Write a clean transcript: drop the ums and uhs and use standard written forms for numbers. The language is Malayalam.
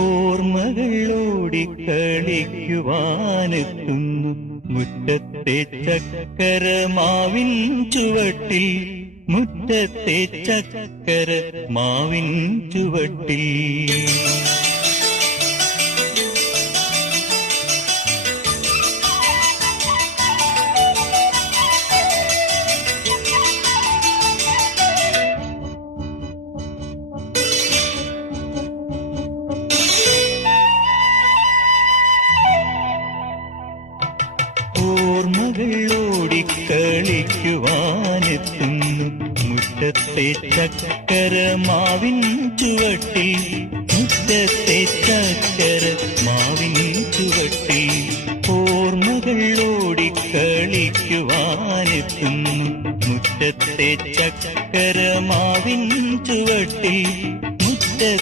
ഓർമ്മകൾ ഓടിക്കളിക്കുവാനെത്തുന്നു മുറ്റത്തെ ചക്കരമാവിൻ ചുവട്ടിൽ, മുറ്റത്തെ ചക്കരമാവിൻ ചുവട്ടിൽ. ഓർമ്മകൾ ഓടിക്കളിക്കുവാനെത്തുന്നു മുറ്റത്തെ ചക്കരമാവിൻ ചുവട്ടിൽ, മുറ്റത്തെ ചക്കരമാവിൻ ചുവട്ടിൽ. ഓർമ്മകൾ ഓടിക്കളിക്കുവാനെത്തുന്നു മുറ്റത്തെ ചക്കരമാവിൻ ചുവട്ടിൽ,